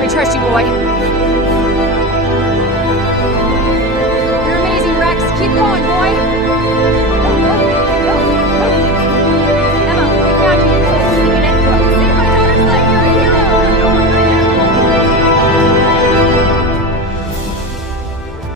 I trust you, boy. You're amazing, Rex. Keep going, boy.